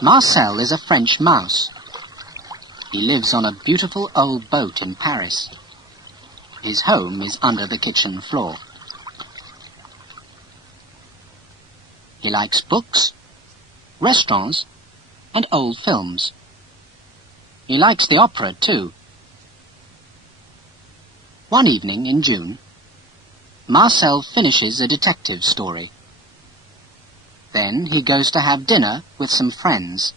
Marcel is a French mouse. He lives on a beautiful old boat in Paris. His home is under the kitchen floor. He likes books, restaurants, and old films. He likes the opera too. One evening in June, Marcel finishes a detective story. Then he goes to have dinner with some friends.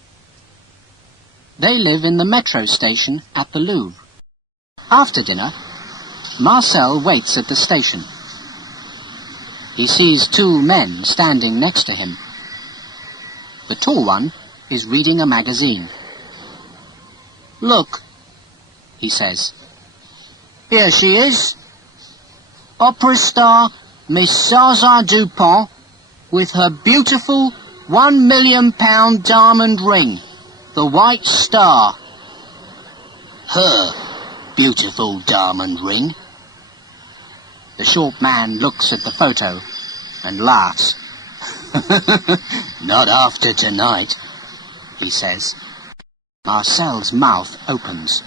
They live in the metro station at the Louvre. After dinner, Marcel waits at the station. He sees two men standing next to him. The tall one is reading a magazine. "Look," he says. "Here she is. Opera star Miss Zaza Dupont with her beautiful £1 million diamond ring, the White Star." "Her beautiful diamond ring." The short man looks at the photo and laughs. "Not after tonight," he says. Marcel's mouth opens.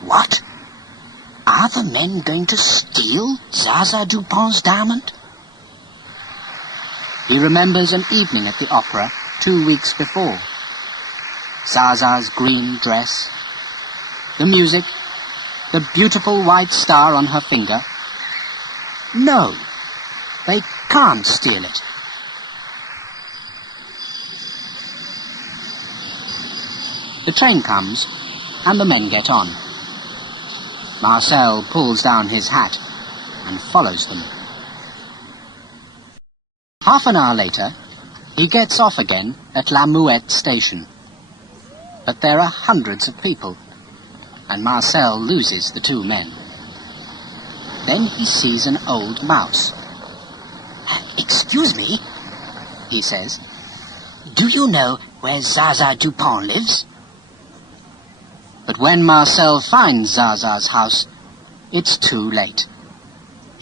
What? Are the men going to steal Zaza Dupont's diamond? He remembers an evening at the opera 2 weeks before. Zaza's green dress, the music, the beautiful white star on her finger. No, they can't steal it. The train comes, and the men get on. Marcel pulls down his hat and follows them. Half an hour later, he gets off again at La Muette station. But there are hundreds of people, and Marcel loses the two men. Then he sees an old mouse. "Excuse me," he says. "Do you know where Zaza Dupont lives?" But when Marcel finds Zaza's house, it's too late.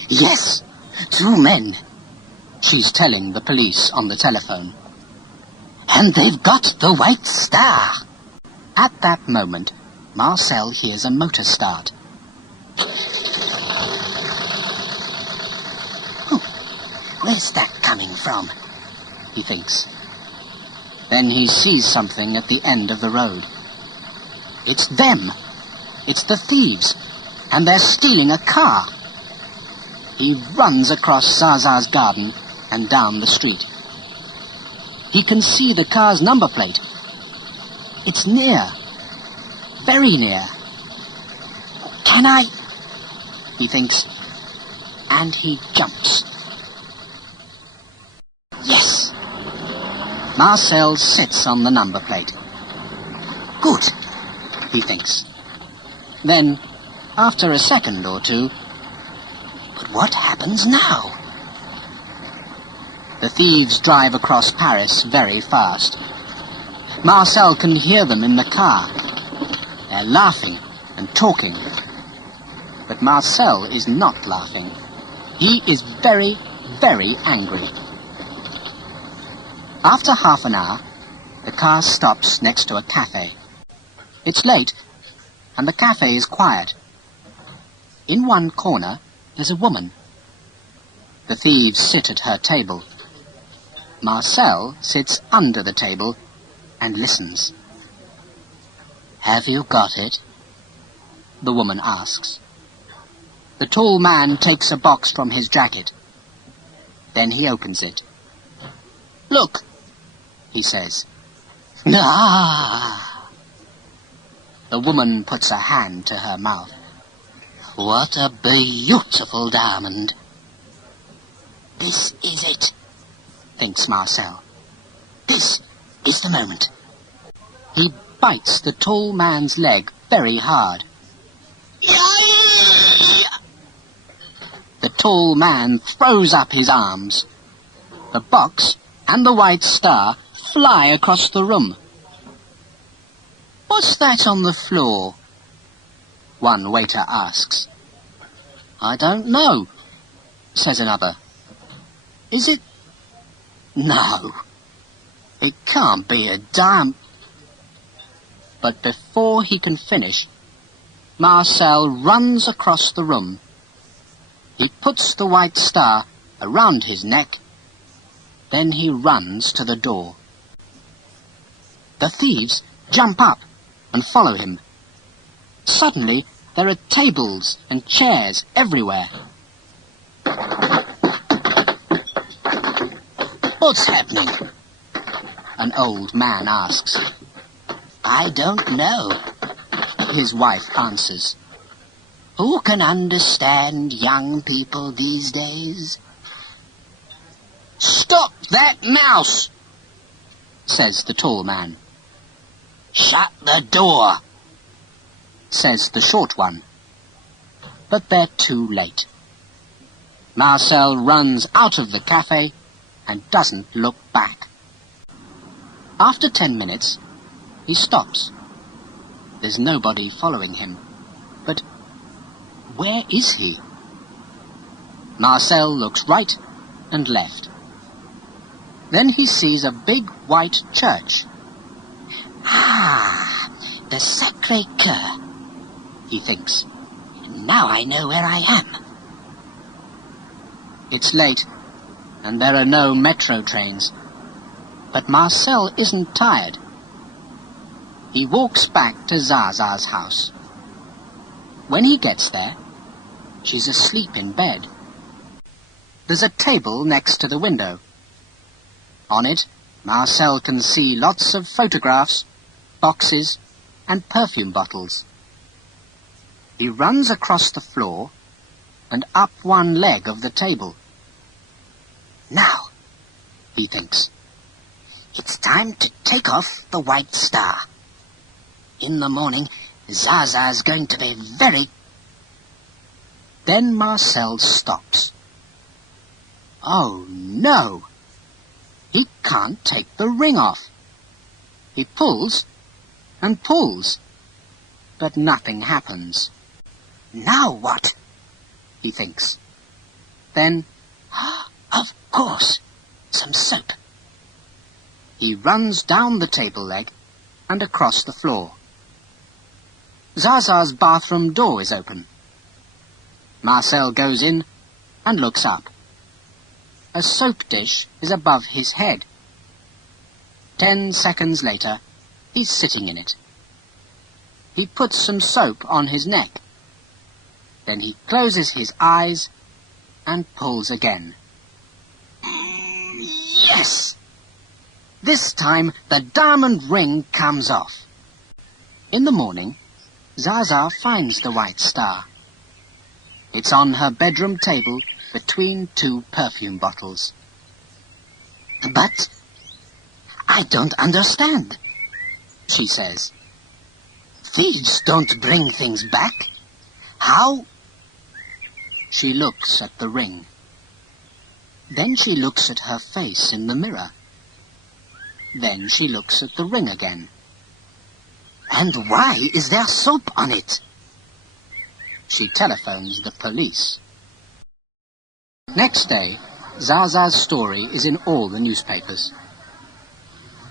"Yes, two men," she's telling the police on the telephone. "And they've got the White Star." At that moment, Marcel hears a motor start. Where's that coming from? He thinks. Then he sees something at the end of the road. It's them. It's the thieves. And they're stealing a car. He runs across Zaza's garden and down the street. He can see the car's number plate. It's near. Very near. Can I? He thinks. And he jumps. Yes! Marcel sits on the number plate. Good, he thinks. Then, after a second or two, but what happens now? The thieves drive across Paris very fast. Marcel can hear them in the car. They're laughing and talking. But Marcel is not laughing. He is very, very angry. After half an hour, the car stops next to a cafe. It's late, and the cafe is quiet. In one corner, there's a woman. The thieves sit at her table. Marcel sits under the table and listens. Have you got it? The woman asks. The tall man takes a box from his jacket. Then he opens it. Look, he says. Ah! The woman puts a hand to her mouth. What a beautiful diamond. This is it, thinks Marcel. This is the moment. He bites the tall man's leg very hard. The tall man throws up his arms. The box and the White Star fly across the room. What's that on the floor? One waiter asks. I don't know, says another. Is it? No. It can't be a dime. But before he can finish, Marcel runs across the room. He puts the white star around his neck. Then he runs to the door. The thieves jump up and follow him. Suddenly, there are tables and chairs everywhere. "What's happening?" an old man asks. "I don't know," his wife answers. "Who can understand young people these days?" "Stop that mouse!" says the tall man. "Shut the door," says the short one. But they're too late. Marcel runs out of the cafe and doesn't look back. After 10 minutes, he stops. There's nobody following him. But where is he? Marcel looks right and left. Then he sees a big white church. "Ah, the Sacré-Cœur," he thinks. "Now I know where I am." It's late, and there are no metro trains. But Marcel isn't tired. He walks back to Zaza's house. When he gets there, she's asleep in bed. There's a table next to the window. On it, Marcel can see lots of photographs, boxes, and perfume bottles. He runs across the floor and up one leg of the table. "Now," he thinks, "it's time to take off the white star. In the morning, Zaza's going to be very..." Then Marcel stops. Oh no! He can't take the ring off. He pulls and pulls, but nothing happens. "Now what?" he thinks. Then, of course, some soap. He runs down the table leg and across the floor. Zaza's bathroom door is open. Marcel goes in and looks up. A soap dish is above his head. 10 seconds later, he's sitting in it. He puts some soap on his neck. Then he closes his eyes and pulls again. Yes! This time the diamond ring comes off. In the morning, Zaza finds the white star. It's on her bedroom table between 2 perfume bottles. "But I don't understand," she says. "Thieves don't bring things back. How?" She looks at the ring. Then she looks at her face in the mirror. Then she looks at the ring again. "And why is there soap on it?" She telephones the police. Next day, Zaza's story is in all the newspapers.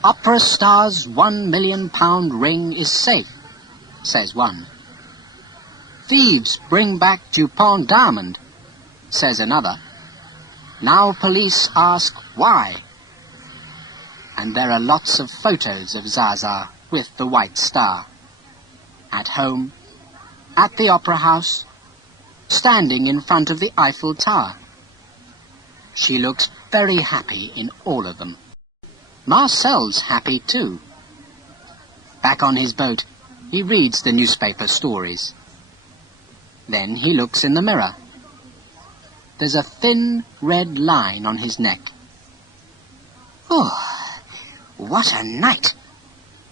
"Opera star's £1 million ring is safe," says one. "Thieves bring back Dupont diamond," says another. "Now police ask why." And there are lots of photos of Zaza with the white star. At home, at the opera house, standing in front of the Eiffel Tower. She looks very happy in all of them. Marcel's happy too. Back on his boat, he reads the newspaper stories. Then he looks in the mirror. There's a thin red line on his neck. "Oh, what a night,"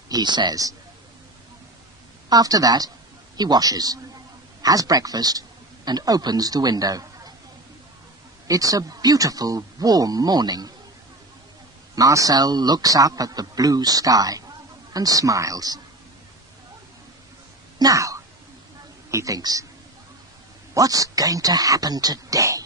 he says. After that, he washes, has breakfast, and opens the window. It's a beautiful, warm morning. Marcel looks up at the blue sky and smiles. "Now," he thinks, "what's going to happen today?"